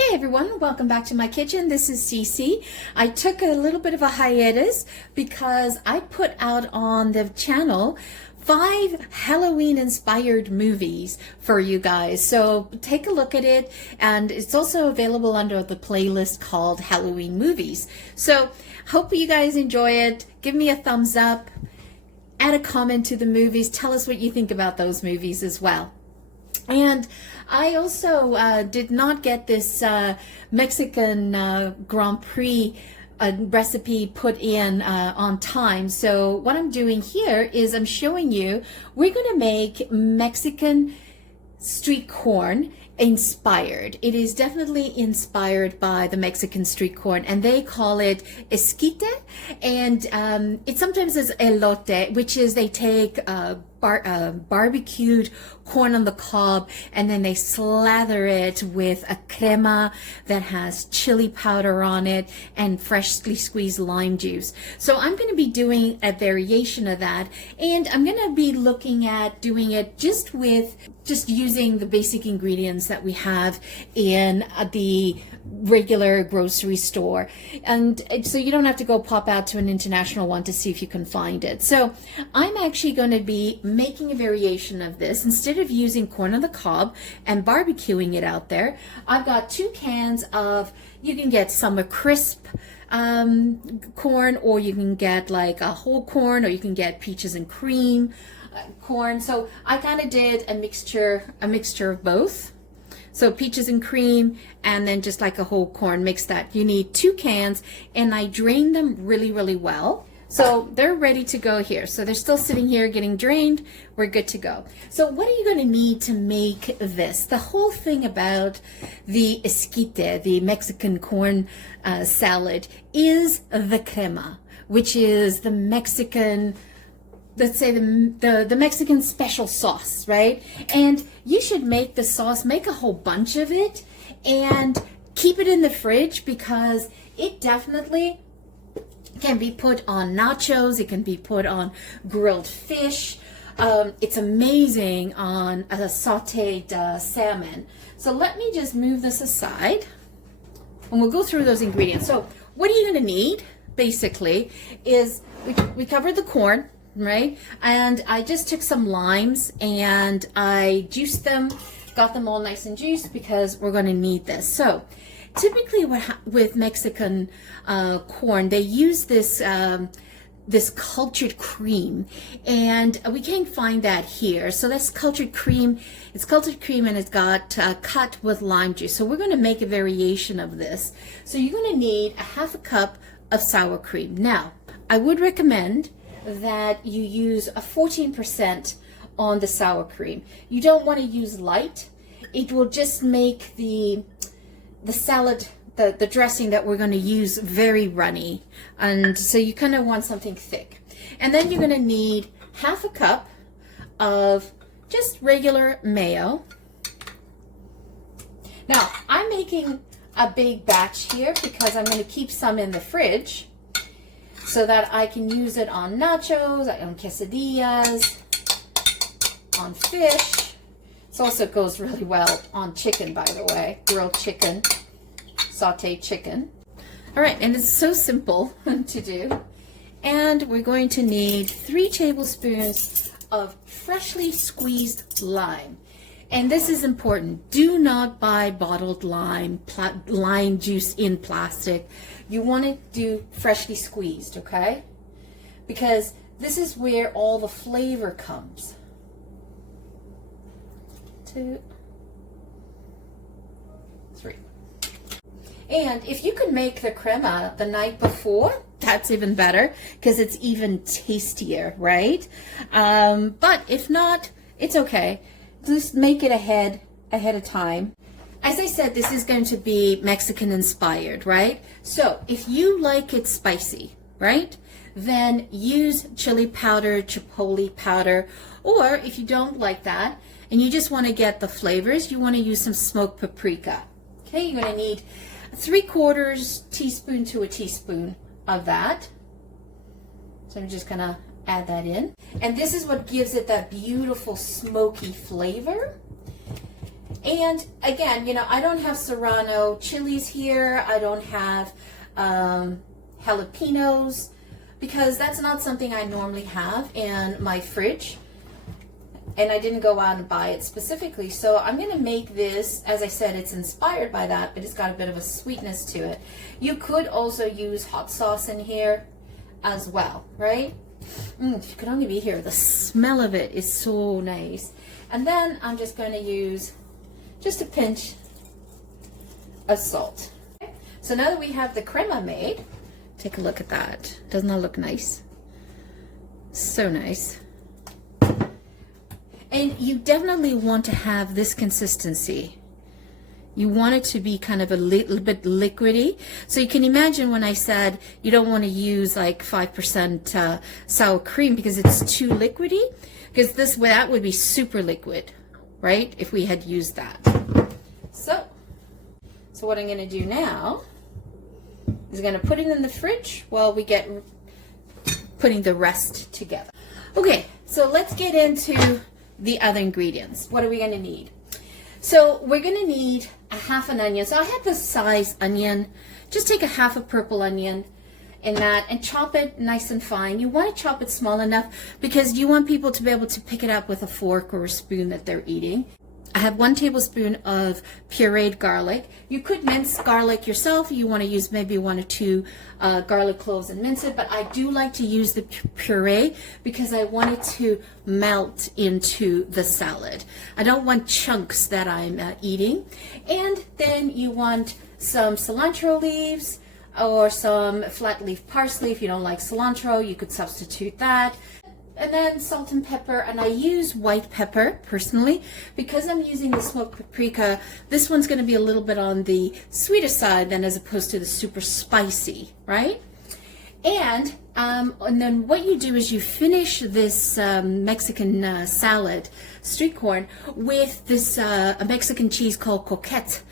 Hey everyone, welcome back to my kitchen. This is Cece. I took a little bit of a hiatus because I put out on the channel 5 Halloween inspired movies for you guys. So take a look at it, and it's also available under the playlist called Halloween Movies. So hope you guys enjoy it. Give me a thumbs up, add a comment to the movies, tell us what you think about those movies as well. And I also did not get this Mexican Grand Prix recipe put in on time. So what I'm doing here is I'm showing you, we're going to make Mexican street corn inspired. It is definitely inspired by the Mexican street corn, and they call it esquite, and it sometimes is elote, which is they take barbecued corn on the cob and then they slather it with a crema that has chili powder on it and freshly squeezed lime juice. So I'm going to be doing a variation of that, and I'm going to be looking at doing it just using the basic ingredients that we have in the regular grocery store, and so you don't have to go pop out to an international one to see if you can find it. So I'm actually going to be making a variation of this. Instead of using corn on the cob and barbecuing it out there, I've got 2 cans of, you can get summer crisp corn, or you can get like a whole corn, or you can get peaches and cream corn. So I kind of did a mixture of both. So peaches and cream, and then just like a whole corn, mix that. You need 2 cans, and I drained them really, really well. So they're ready to go here. So they're still sitting here getting drained. We're good to go. So what are you going to need to make this? The whole thing about the esquite, the Mexican corn salad, is the crema, which is the Mexican, let's say the Mexican special sauce, right? And you should make the sauce, make a whole bunch of it, and keep it in the fridge, because it definitely can be put on nachos. It can be put on grilled fish. It's amazing on a sauteed salmon. So let me just move this aside, and we'll go through those ingredients. So what are you going to need, basically, is we covered the corn, right? And I just took some limes and I juiced them, got them all nice and juiced, because we're going to need this. So typically with Mexican corn, they use this this cultured cream, and we can't find that here. So that's cultured cream. It's cultured cream, and it's got cut with lime juice. So we're going to make a variation of this. So you're going to need a 1/2 cup of sour cream. Now, I would recommend that you use a 14% on the sour cream. You don't want to use light. It will just make the salad, the dressing that we're going to use, very runny, and so you kind of want something thick. And then you're going to need 1/2 cup of just regular mayo. Now, I'm making a big batch here because I'm going to keep some in the fridge so that I can use it on nachos, on quesadillas, on fish. It also goes really well on chicken, by the way, grilled chicken, sauteed chicken. All right, and it's so simple to do. And we're going to need 3 tablespoons of freshly squeezed lime. And this is important. Do not buy bottled lime juice in plastic. You want to do freshly squeezed, okay? Because this is where all the flavor comes. 2, 3. And if you can make the crema the night before, that's even better, because it's even tastier, right? But if not, it's okay. Just make it ahead of time. As I said, this is going to be Mexican inspired, right? So if you like it spicy, right, then use chili powder, chipotle powder, or if you don't like that and you just want to get the flavors, you want to use some smoked paprika. Okay, you're going to need 3/4 teaspoon to a teaspoon of that. So I'm just going to add that in. And this is what gives it that beautiful smoky flavor. And again, you know, I don't have serrano chilies here. I don't have jalapenos, because that's not something I normally have in my fridge. And I didn't go out and buy it specifically. So I'm going to make this, as I said, it's inspired by that, but it's got a bit of a sweetness to it. You could also use hot sauce in here as well, right? You could only be here. The smell of it is so nice. And then I'm just going to use just a pinch of salt. Okay. So now that we have the crema made, take a look at that. Doesn't that look nice? So nice. And you definitely want to have this consistency. You want it to be kind of a little bit liquidy. So you can imagine when I said you don't want to use like 5% sour cream because it's too liquidy, because that would be super liquid, right? If we had used that. So what I'm going to do now is going to put it in the fridge while we get putting the rest together. Okay, so let's get into the other ingredients. What are we going to need? So we're going to need a half an onion. So I have this size onion. Just take a half a purple onion in that and chop it nice and fine. You want to chop it small enough because you want people to be able to pick it up with a fork or a spoon that they're eating. I have 1 tablespoon of pureed garlic. You could mince garlic yourself. You want to use maybe 1 or 2 garlic cloves and mince it, but I do like to use the puree because I want it to melt into the salad. I don't want chunks that I'm eating. And then you want some cilantro leaves or some flat leaf parsley. If you don't like cilantro, you could substitute that. And then salt and pepper, and I use white pepper personally because I'm using the smoked paprika. This one's going to be a little bit on the sweeter side than as opposed to the super spicy, right? And then what you do is you finish this Mexican salad, street corn, with this a Mexican cheese called coquette.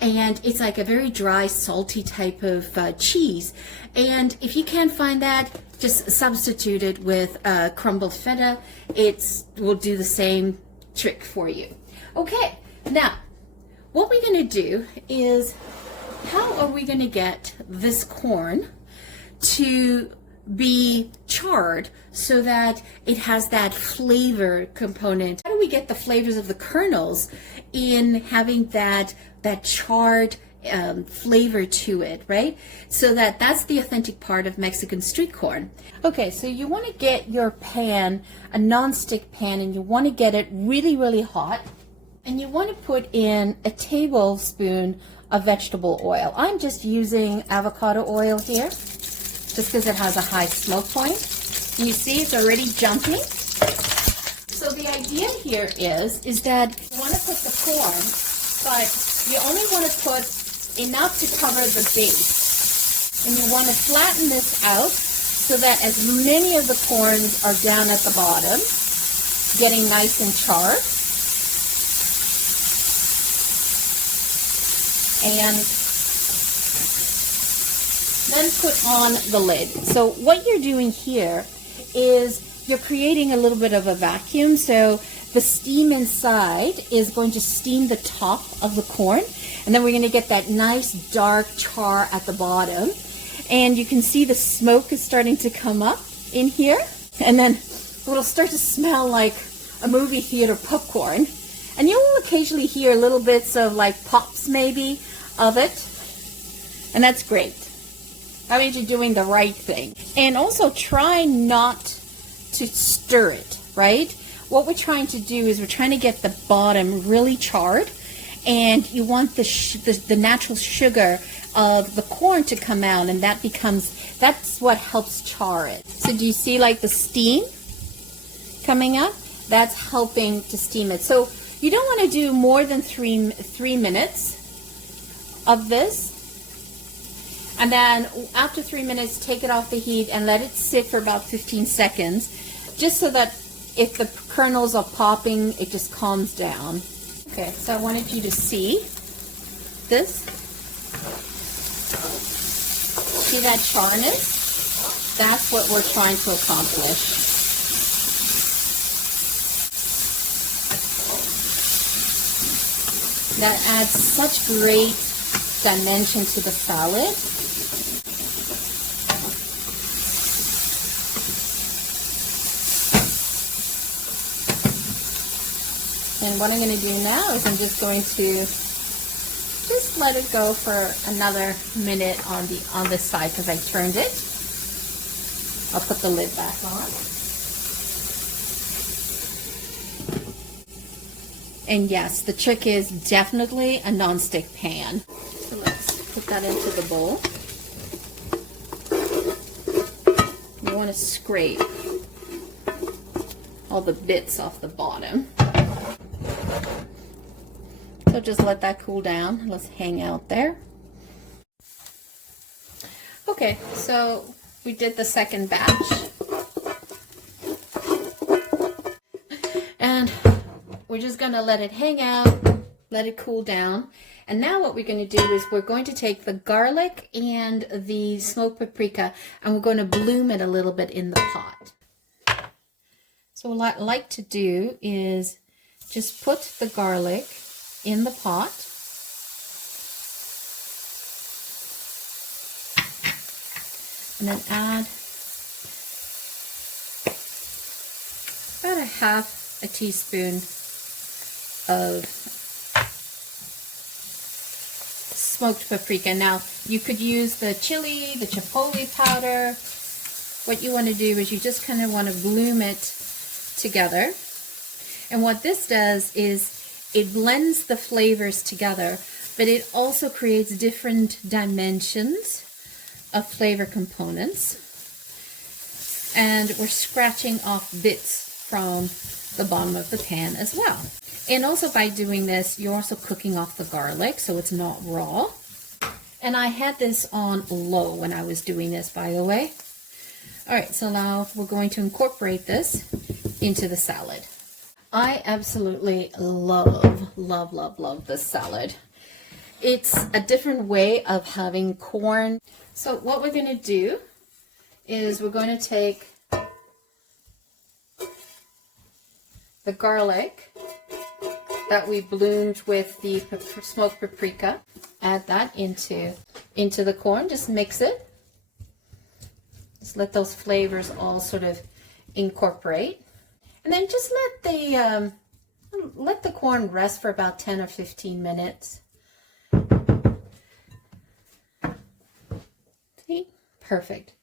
And it's like a very dry, salty type of cheese. And if you can't find that, just substitute it with crumbled feta. It will do the same trick for you. Okay, now what we're going to do is, how are we going to get this corn to be charred so that it has that flavor component? How do we get the flavors of the kernels in having that charred flavor to it, right? So that's the authentic part of Mexican street corn. Okay, so you want to get your pan, a non-stick pan, and you want to get it really, really hot. And you want to put in a tablespoon of vegetable oil. I'm just using avocado oil here, just because it has a high smoke point. You see it's already jumping. So the idea here is that you want to put the corn, but you only want to put enough to cover the base. And you want to flatten this out so that as many of the corns are down at the bottom, getting nice and charred. And then put on the lid. So what you're doing here is you're creating a little bit of a vacuum. So the steam inside is going to steam the top of the corn. And then we're going to get that nice dark char at the bottom. And you can see the smoke is starting to come up in here. And then it'll start to smell like a movie theater popcorn. And you'll occasionally hear little bits of like pops maybe of it. And that's great. That means you're doing the right thing. And also try not to stir it, right? What we're trying to do is we're trying to get the bottom really charred. And you want the natural sugar of the corn to come out, and that's what helps char it. So do you see like the steam coming up? That's helping to steam it. So you don't want to do more than three minutes of this. And then after 3 minutes, take it off the heat and let it sit for about 15 seconds, just so that if the kernels are popping, it just calms down. Okay, so I wanted you to see this. See that charness? That's what we're trying to accomplish. That adds such great dimension to the salad. And what I'm going to do now is I'm just going to just let it go for another minute on this side because I turned it. I'll put the lid back on. And yes, the trick is definitely a nonstick pan. So let's put that into the bowl. You want to scrape all the bits off the bottom. So just let that cool down. Let's hang out there. Okay, so we did the second batch. And we're just going to let it hang out, let it cool down. And now what we're going to do is we're going to take the garlic and the smoked paprika and we're going to bloom it a little bit in the pot. So what I like to do is just put the garlic in the pot. And then add about a half a teaspoon of smoked paprika. Now you could use the chili, the chipotle powder. What you want to do is you just kind of want to bloom it together. And what this does is it blends the flavors together, but it also creates different dimensions of flavor components. And we're scratching off bits from the bottom of the pan as well. And also by doing this, you're also cooking off the garlic so it's not raw. And I had this on low when I was doing this, by the way. All right, so now we're going to incorporate this into the salad. I absolutely love this salad. It's a different way of having corn. So what we're going to do is we're going to take the garlic that we bloomed with the smoked paprika, add that into the corn, just mix it. Just let those flavors all sort of incorporate. And then just let the corn rest for about 10 or 15 minutes. See? Perfect.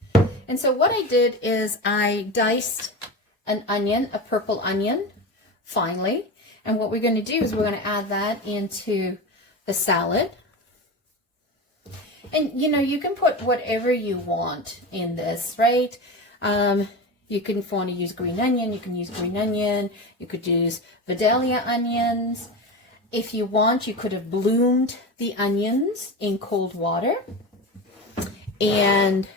And so what I did is I diced an onion, a purple onion, finely. And what we're going to do is we're going to add that into the salad. And you know, you can put whatever you want in this, right? You can, if you want to use green onion, you can use green onion. You could use Vidalia onions. If you want, you could have bloomed the onions in cold water. And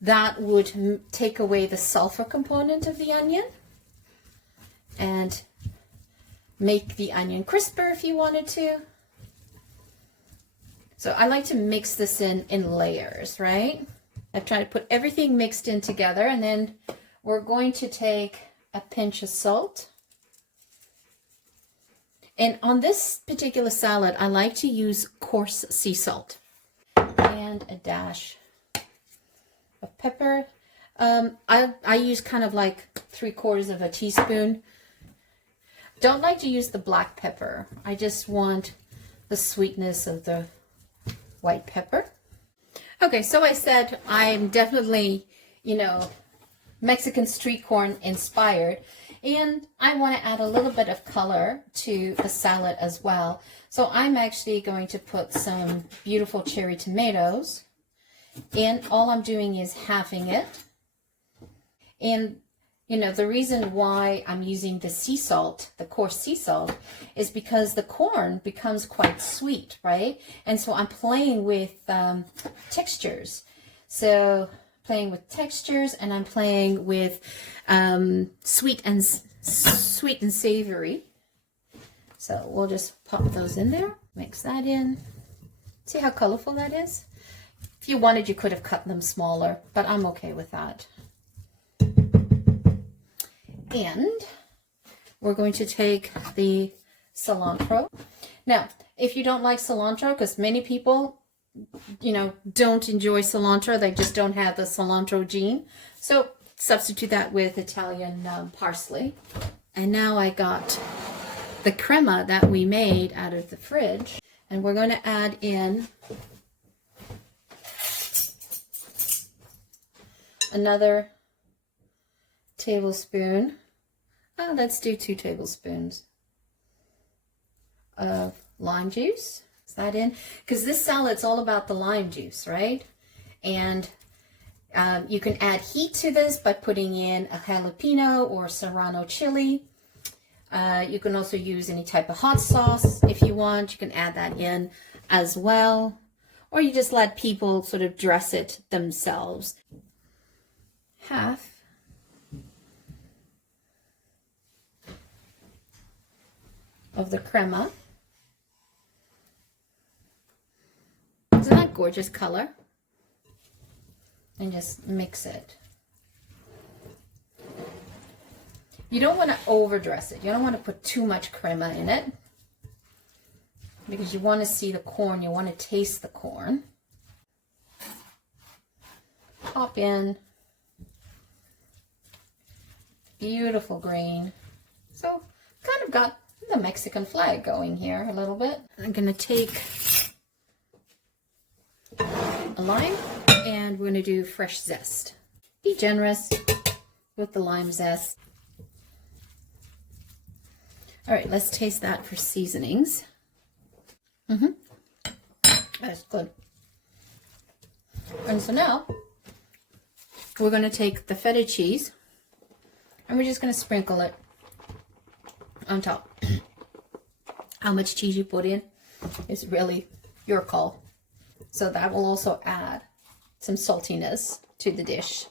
that would take away the sulfur component of the onion and make the onion crisper if you wanted to. So I like to mix this in layers, right? I try to put everything mixed in together, and then we're going to take a pinch of salt. And on this particular salad, I like to use coarse sea salt and a dash of pepper. I use kind of like 3/4 of a teaspoon. Don't like to use the black pepper. I just want the sweetness of the white pepper. Okay, so I said I'm definitely, you know, Mexican street corn inspired, and I want to add a little bit of color to the salad as well. So I'm actually going to put some beautiful cherry tomatoes, and all I'm doing is halving it. And you know, the reason why I'm using the sea salt, the coarse sea salt, is because the corn becomes quite sweet, right? And so I'm playing with textures. So playing with textures, and I'm playing with sweet and savory. So we'll just pop those in there, mix that in. See how colorful that is? If you wanted, you could have cut them smaller, but I'm okay with that. And we're going to take the cilantro. Now, if you don't like cilantro, because many people, don't enjoy cilantro, they just don't have the cilantro gene. So substitute that with Italian parsley. And now I got the crema that we made out of the fridge. And we're going to add in another tablespoon. Let's do 2 tablespoons of lime juice. Is that in? Because this salad's all about the lime juice, right? And you can add heat to this by putting in a jalapeno or serrano chili. You can also use any type of hot sauce if you want. You can add that in as well. Or you just let people sort of dress it themselves. Half of the crema. Isn't that gorgeous color? And just mix it. You don't want to overdress it. You don't want to put too much crema in it because you want to see the corn. You want to taste the corn. Pop in. Beautiful green. So kind of got the Mexican flag going here a little bit. I'm going to take a lime and we're going to do fresh zest. Be generous with the lime zest. All right, let's taste that for seasonings. That's good. And so now we're going to take the feta cheese and we're just going to sprinkle it on top. How much cheese you put in is really your call. So that will also add some saltiness to the dish.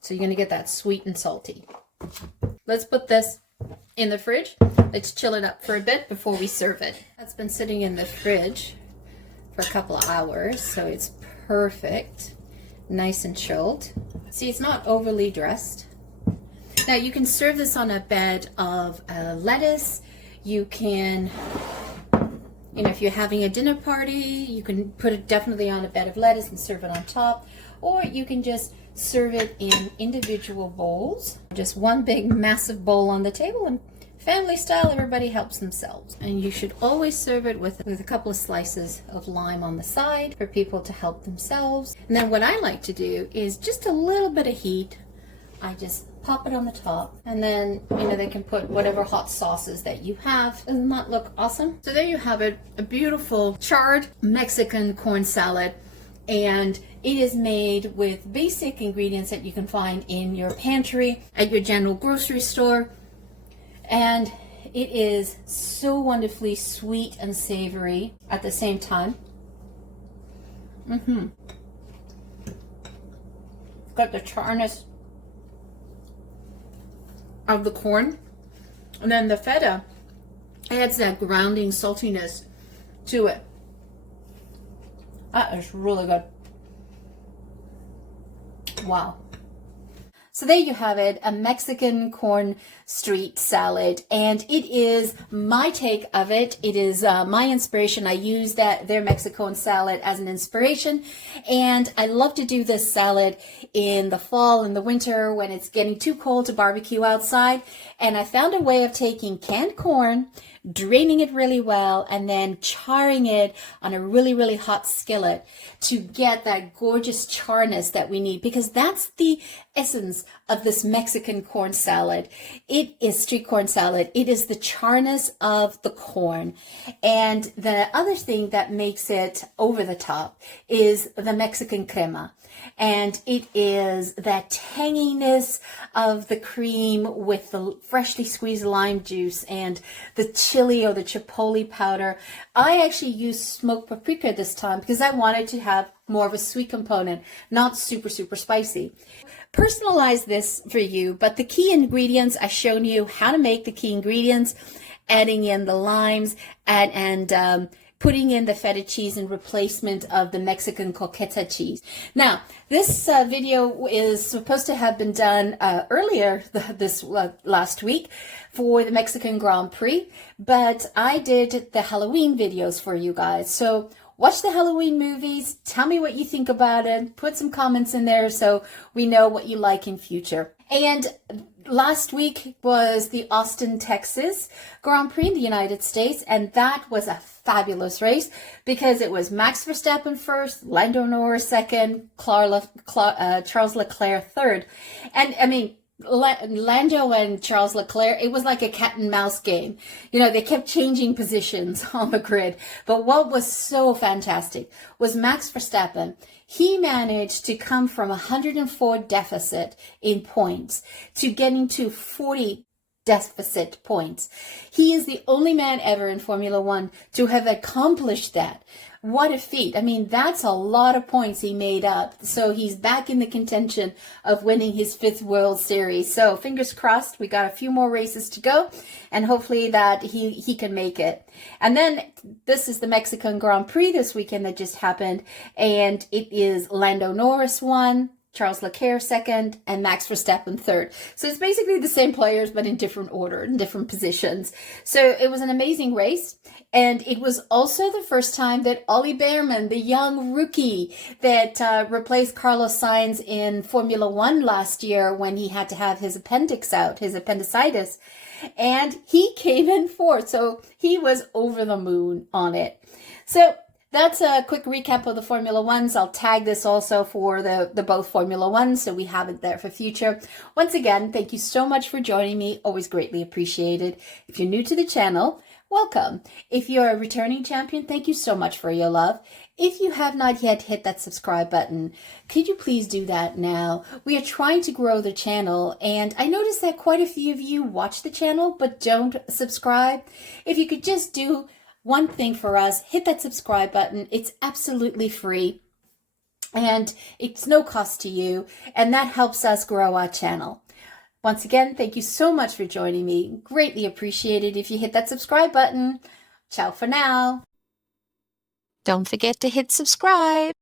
So you're going to get that sweet and salty. Let's put this in the fridge. Let's chill it up for a bit before we serve it. That's been sitting in the fridge for a couple of hours, so it's perfect. Nice and chilled. See, it's not overly dressed. Now you can serve this on a bed of lettuce. You can, if you're having a dinner party, you can put it definitely on a bed of lettuce and serve it on top. Or you can just serve it in individual bowls. Just one big massive bowl on the table, and family style, everybody helps themselves. And you should always serve it with a couple of slices of lime on the side for people to help themselves. And then what I like to do is just a little bit of heat. I just pop it on the top, and then they can put whatever hot sauces that you have. Doesn't that look awesome? So there you have it, a beautiful charred Mexican corn salad. And it is made with basic ingredients that you can find in your pantry at your general grocery store. And it is so wonderfully sweet and savory at the same time. Got the charness of the corn, and then the feta adds that grounding saltiness to it. That is really good. Wow. So there you have it, a Mexican corn street salad, and it is my take of it. It is my inspiration. I use their Mexican salad as an inspiration, and I love to do this salad in the fall and the winter when it's getting too cold to barbecue outside. And I found a way of taking canned corn, draining it really well, and then charring it on a really, really hot skillet to get that gorgeous charness that we need, because that's the essence of this Mexican corn salad. It is street corn salad. It is the charness of the corn. And the other thing that makes it over the top is the Mexican Crema. And it is that tanginess of the cream with the freshly squeezed lime juice and the chili or the chipotle powder. I actually used smoked paprika this time because I wanted to have more of a sweet component, not super, super spicy. Personalize this for you, but the key ingredients, I've shown you how to make the key ingredients, adding in the limes and putting in the feta cheese in replacement of the Mexican coqueta cheese. Now, this video is supposed to have been done earlier this last week for the Mexican Grand Prix, but I did the Halloween videos for you guys. So watch the Halloween movies, tell me what you think about it, put some comments in there so we know what you like in future. And last week was the Austin, Texas Grand Prix in the United States, and that was a fabulous race because it was Max Verstappen first, Lando Norris second, Charles Leclerc third. And I mean, Lando and Charles Leclerc, it was like a cat and mouse game. You know, they kept changing positions on the grid. But what was so fantastic was Max Verstappen. He managed to come from 104 deficit in points to getting to 40 deficit points. He is the only man ever in Formula One to have accomplished that. What a feat. I mean, that's a lot of points he made up. So he's back in the contention of winning his 5th World Series. So fingers crossed, we got a few more races to go and hopefully that he can make it. And then this is the Mexican Grand Prix this weekend that just happened. And it is Lando Norris won, Charles Leclerc second, and Max Verstappen third. So it's basically the same players, but in different order, in different positions. So it was an amazing race. And it was also the first time that Ollie Behrman, the young rookie that replaced Carlos Sainz in Formula One last year when he had to have his appendix out, his appendicitis, and he came in fourth. So he was over the moon on it. So that's a quick recap of the Formula Ones. I'll tag this also for the both Formula Ones, so we have it there for future. Once again, thank you so much for joining me. Always greatly appreciated. If you're new to the channel, welcome. If you're a returning champion, thank you so much for your love. If you have not yet hit that subscribe button, could you please do that now? We are trying to grow the channel, and I noticed that quite a few of you watch the channel but don't subscribe. If you could just do one thing for us, hit that subscribe button. It's absolutely free and it's no cost to you, and that helps us grow our channel. Once again, thank you so much for joining me. Greatly appreciated if you hit that subscribe button. Ciao for now. Don't forget to hit subscribe.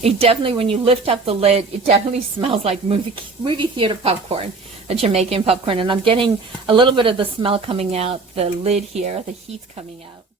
It definitely, when you lift up the lid, it definitely smells like movie theater popcorn, a Jamaican popcorn. And I'm getting a little bit of the smell coming out, the lid here, the heat coming out.